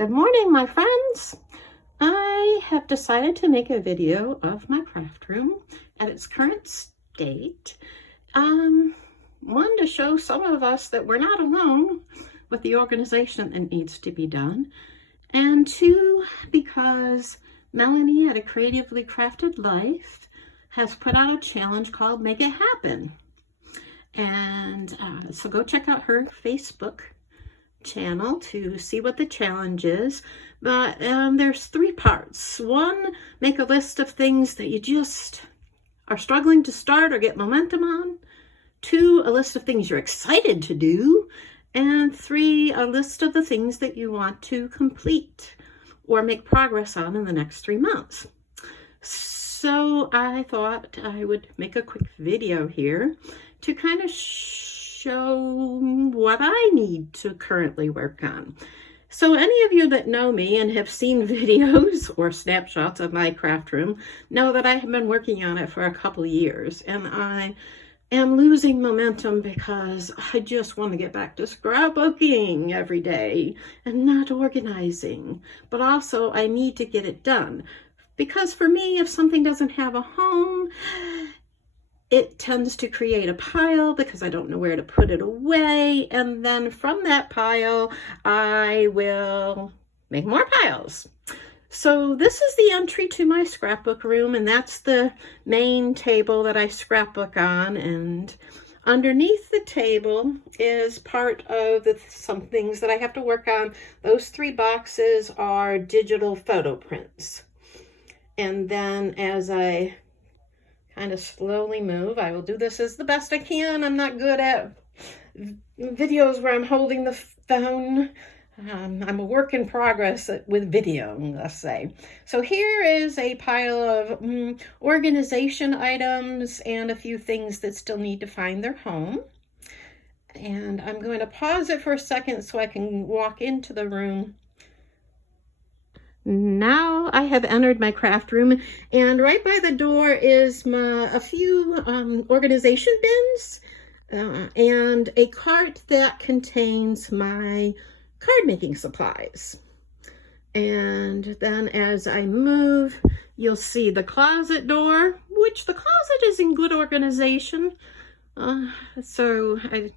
Good morning, my friends. I have decided to make a video of my craft room at its current state. One, to show some of us that we're not alone with the organization that needs to be done. And two, because Melanie at A Creatively Crafted Life has put out a challenge called Make It Happen. And so go check out her Facebook channel to see what the challenge is. But there's 3 parts. 1, make a list of things that you just are struggling to start or get momentum on. 2, a list of things you're excited to do. And 3, a list of the things that you want to complete or make progress on in the next 3 months. So I thought I would make a quick video here to kind of show what I need to currently work on. So any of you that know me and have seen videos or snapshots of my craft room know that I have been working on it for a couple years, and I am losing momentum because I just want to get back to scrapbooking every day and not organizing. But also I need to get it done, because for me, if something doesn't have a home, it tends to create a pile because I don't know where to put it away. And then from that pile, I will make more piles. So this is the entry to my scrapbook room, and that's the main table that I scrapbook on. And underneath the table is part of some things that I have to work on. Those 3 boxes are digital photo prints. And then as I kind of slowly move, I will do this as the best I can. I'm not good at videos where I'm holding the phone. I'm a work in progress with video, let's say. So here is a pile of organization items and a few things that still need to find their home. And I'm going to pause it for a second so I can walk into the room. Now I have entered my craft room, and right by the door is a few organization bins and a cart that contains my card making supplies. And then as I move, you'll see the closet door, which the closet is in good organization. So I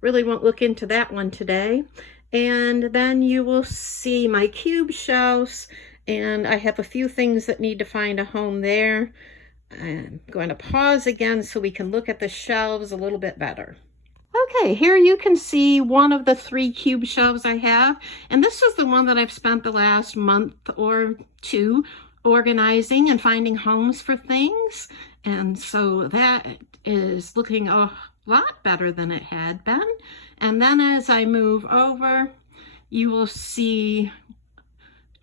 really won't look into that one today. And then you will see my cube shelves, and I have a few things that need to find a home there. I'm going to pause again so we can look at the shelves a little bit better. Okay, here you can see one of the 3 cube shelves I have, and this is the one that I've spent the last month or 2 organizing and finding homes for things. And so that is looking a lot better than it had been. And then as I move over, you will see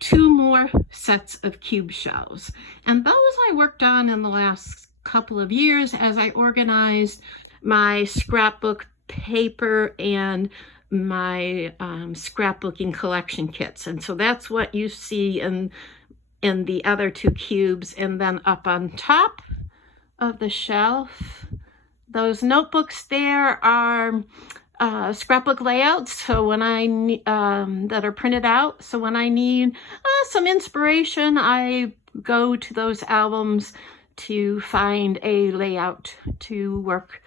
2 more sets of cube shelves. And those I worked on in the last couple of years as I organized my scrapbook paper and my scrapbooking collection kits. And so that's what you see in the other 2 cubes. And then up on top of the shelf, those notebooks there are scrapbook layouts, so when I that are printed out. So when I need some inspiration, I go to those albums to find a layout to work,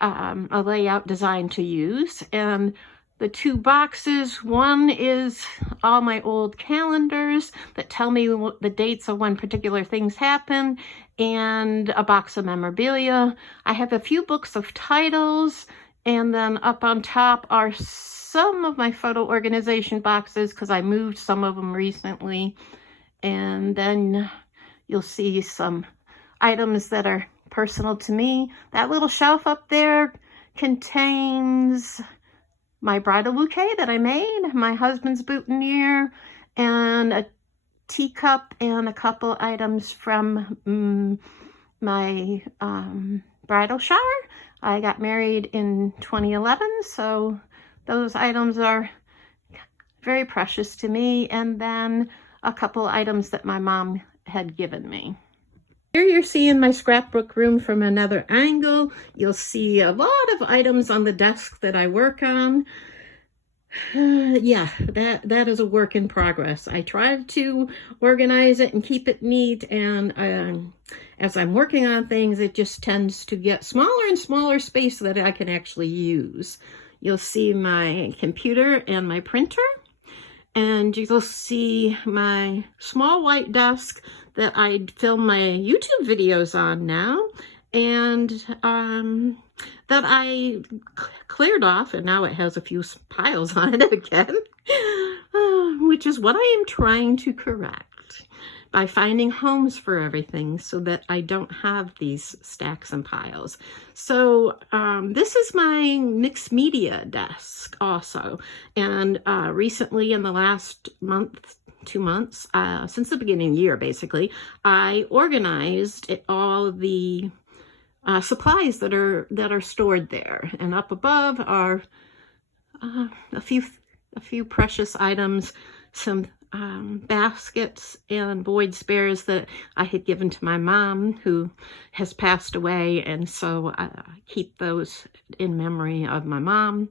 a layout design to use. And the 2 boxes, one is all my old calendars that tell me the dates of when particular things happen, and a box of memorabilia. I have a few books of titles, and then up on top are some of my photo organization boxes because I moved some of them recently. And then you'll see some items that are personal to me. That little shelf up there contains my bridal bouquet that I made, my husband's boutonniere, and a teacup, and a couple items from my bridal shower. I got married in 2011, so those items are very precious to me. And then a couple items that my mom had given me. Here you're seeing my scrapbook room from another angle. You'll see a lot of items on the desk that I work on. Yeah, that is a work in progress. I try to organize it and keep it neat, and as I'm working on things, it just tends to get smaller and smaller space that I can actually use. You'll see my computer and my printer, and you'll see my small white desk that I film my YouTube videos on now, and that I cleared off, and now it has a few piles on it again, which is what I am trying to correct by finding homes for everything so that I don't have these stacks and piles. So this is my mixed media desk also. And recently, in the last month, 2 months, since the beginning of the year, basically, I organized all the supplies that are stored there. And up above are a few precious items, some baskets and void spares that I had given to my mom, who has passed away, and so I keep those in memory of my mom.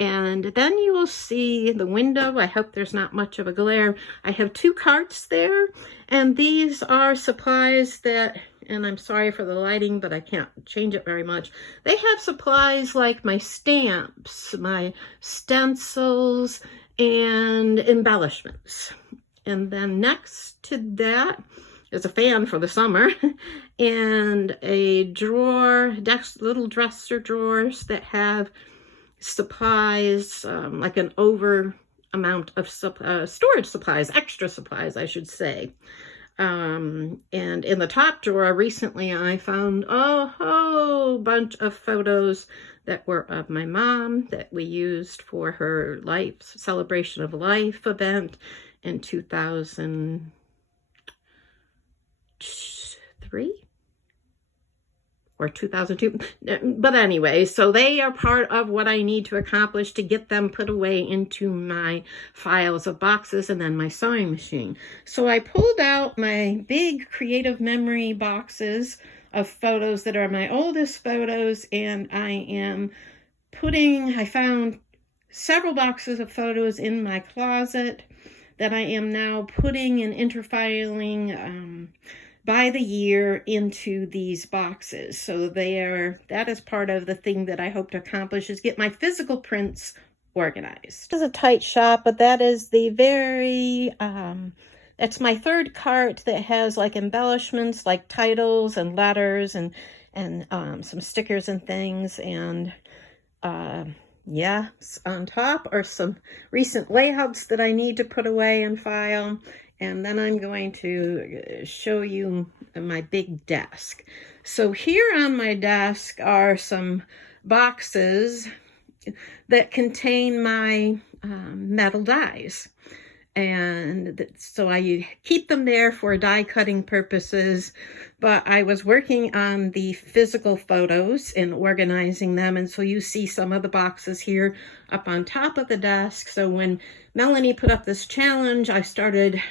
And then you will see the window. I hope there's not much of a glare. I have 2 carts there, and these are supplies that, and I'm sorry for the lighting, but I can't change it very much. They have supplies like my stamps, my stencils, and embellishments. And then next to that is a fan for the summer and a drawer, little dresser drawers that have supplies, like an over amount of storage supplies, extra supplies, I should say. And in the top drawer, recently I found a whole bunch of photos that were of my mom that we used for her celebration of life event in 2003 or 2002. But anyway, so they are part of what I need to accomplish to get them put away into my files of boxes and then my sewing machine. So I pulled out my big creative memory boxes of photos that are my oldest photos, and I found several boxes of photos in my closet that I am now putting and interfiling by the year into these boxes. So that is part of the thing that I hope to accomplish, is get my physical prints organized. This is a tight shop, but that is that's my 3rd cart that has like embellishments, like titles and letters and some stickers and things. And yeah, on top are some recent layouts that I need to put away and file. And then I'm going to show you my big desk. So here on my desk are some boxes that contain my metal dies. And so I keep them there for die cutting purposes, but I was working on the physical photos and organizing them. And so you see some of the boxes here up on top of the desk. So when Melanie put up this challenge, I started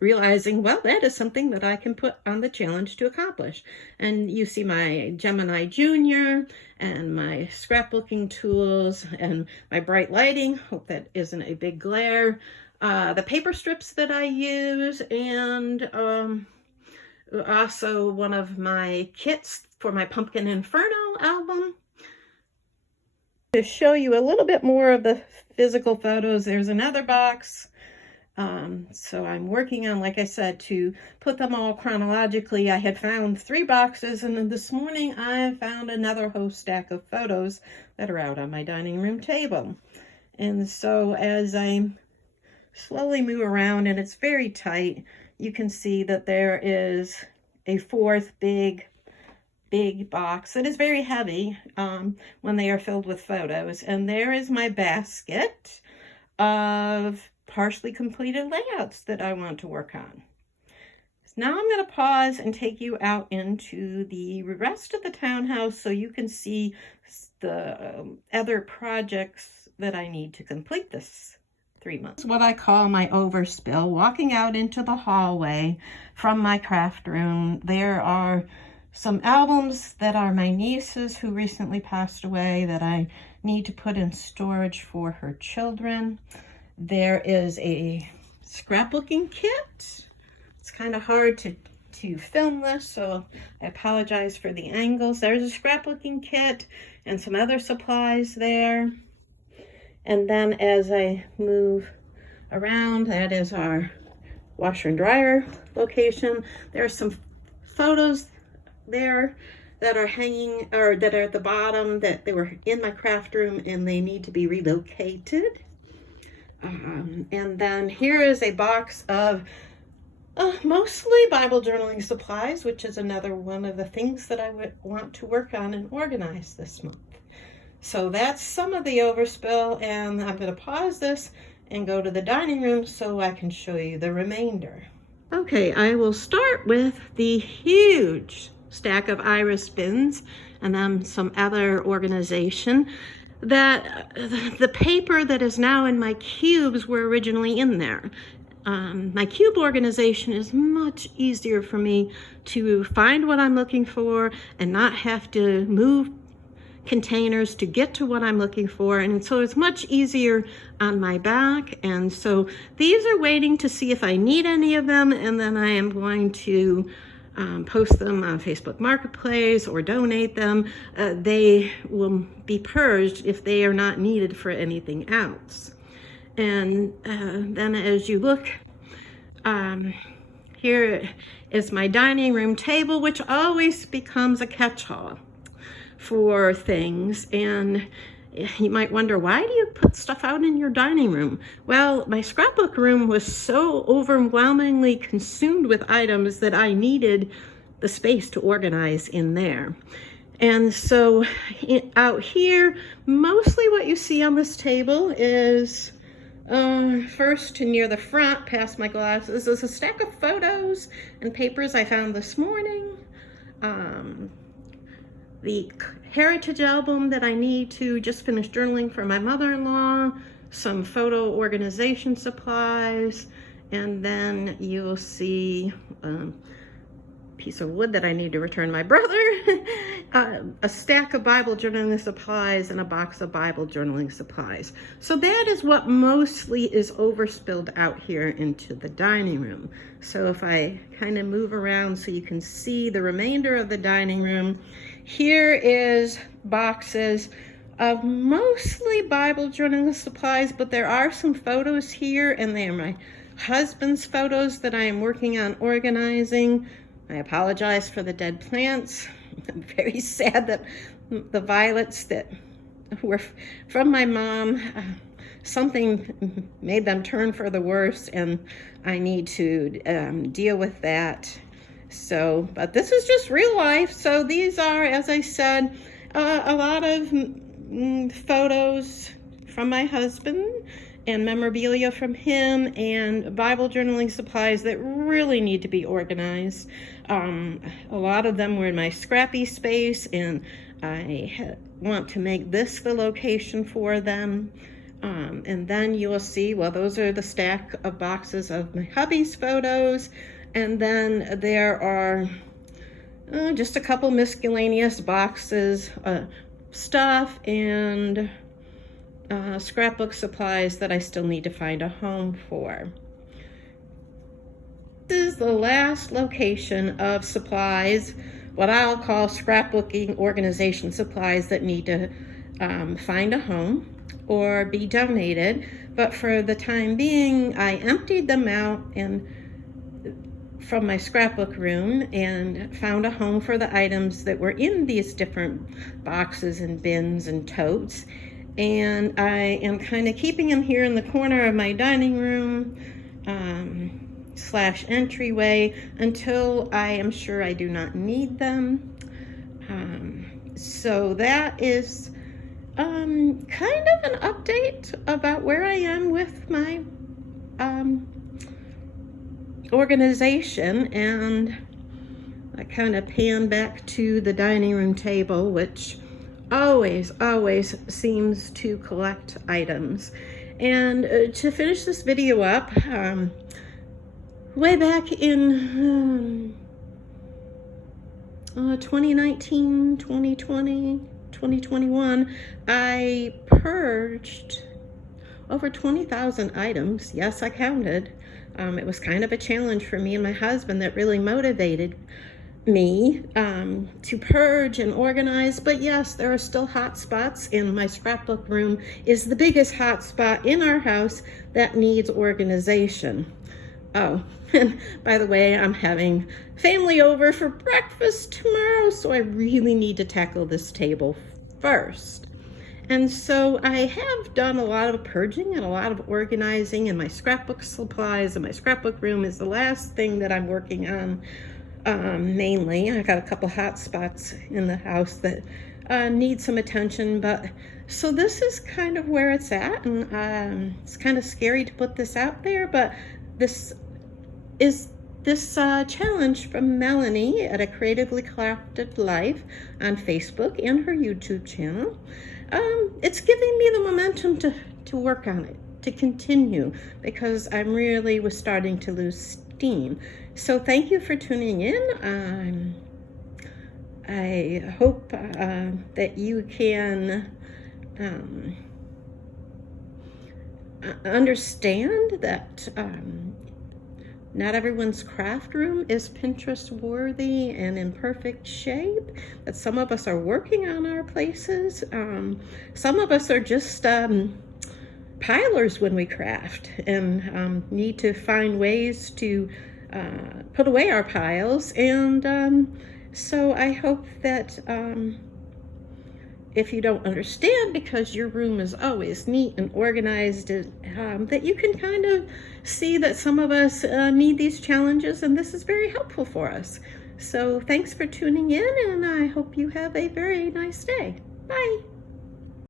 realizing, well, that is something that I can put on the challenge to accomplish. And you see my Gemini Junior and my scrapbooking tools and my bright lighting. Hope that isn't a big glare. The paper strips that I use, and also one of my kits for my Pumpkin Inferno album. To show you a little bit more of the physical photos, there's another box. So I'm working on, like I said, to put them all chronologically. I had found 3 boxes, and then this morning I found another whole stack of photos that are out on my dining room table. And so as I slowly move around, and it's very tight, you can see that there is a 4th big box that is very heavy when they are filled with photos. And there is my basket of partially completed layouts that I want to work on. So now I'm going to pause and take you out into the rest of the townhouse so you can see the other projects that I need to complete this 3 months. What I call my overspill. Walking out into the hallway from my craft room, there are some albums that are my niece's who recently passed away that I need to put in storage for her children. There is a scrapbooking kit. It's kind of hard to film this, so I apologize for the angles. There's a scrapbooking kit and some other supplies there. And then as I move around, that is our washer and dryer location. There are some photos there that are hanging, or that are at the bottom, that they were in my craft room and they need to be relocated. And then here is a box of mostly Bible journaling supplies, which is another one of the things that I would want to work on and organize this month. So that's some of the overspill, and I'm going to pause this and go to the dining room so I can show you the remainder. Okay, I will start with the huge stack of iris bins and then some other organization. That the paper that is now in my cubes were originally in there. My cube organization is much easier for me to find what I'm looking for and not have to move containers to get to what I'm looking for, and so it's much easier on my back. And so these are waiting to see if I need any of them, and then I am going to post them on Facebook Marketplace or donate them. They will be purged if they are not needed for anything else. And then as you look, here is my dining room table, which always becomes a catch-all for things. And you might wonder, why do you put stuff out in your dining room? Well, my scrapbook room was so overwhelmingly consumed with items that I needed the space to organize in there. And so out here, mostly what you see on this table is first, near the front, past my glasses, is a stack of photos and papers I found this morning. The heritage album that I need to just finish journaling for my mother-in-law, some photo organization supplies, and then you'll see a piece of wood that I need to return to my brother, a stack of Bible journaling supplies, and a box of Bible journaling supplies. So that is what mostly is overspilled out here into the dining room. So if I kind of move around so you can see the remainder of the dining room, here is boxes of mostly Bible journaling supplies, but there are some photos here, and they are my husband's photos that I am working on organizing. I apologize for the dead plants. I'm very sad that the violets that were from my mom, something made them turn for the worse, and I need to deal with that. So, but this is just real life. So these are, as I said, a lot of photos from my husband and memorabilia from him, and Bible journaling supplies that really need to be organized. A lot of them were in my scrappy space, and I want to make this the location for them. And then you will see, well, those are the stack of boxes of my hubby's photos. And then there are just a couple miscellaneous boxes, stuff, and scrapbook supplies that I still need to find a home for. This is the last location of supplies, what I'll call scrapbooking organization supplies that need to find a home or be donated. But for the time being, I emptied them out and from my scrapbook room and found a home for the items that were in these different boxes and bins and totes. And I am kind of keeping them here in the corner of my dining room slash entryway until I am sure I do not need them. So that is kind of an update about where I am with my organization. And I kind of pan back to the dining room table, which always seems to collect items. And to finish this video up, way back in 2019, 2020, 2021, I purged over 20,000 items. Yes, I counted. It was kind of a challenge for me and my husband that really motivated me to purge and organize. But yes, there are still hot spots, and my scrapbook room is the biggest hot spot in our house that needs organization. Oh, and by the way, I'm having family over for breakfast tomorrow, so I really need to tackle this table first. And so I have done a lot of purging and a lot of organizing, and my scrapbook supplies and my scrapbook room is the last thing that I'm working on. Mainly, I got a couple hot spots in the house that need some attention, but so this is kind of where it's at, and it's kind of scary to put this out there, but this is challenge from Melanie at A Creatively Crafted Life on Facebook and her YouTube channel. It's giving me the momentum to work on it, to continue, because I really was starting to lose steam. So thank you for tuning in. I hope that you can understand that not everyone's craft room is Pinterest worthy and in perfect shape, that some of us are working on our places. Some of us are just pilers when we craft and need to find ways to put away our piles. And so I hope that if you don't understand because your room is always neat and organized, that you can kind of see that some of us need these challenges, and this is very helpful for us. So thanks for tuning in, and I hope you have a very nice day. Bye.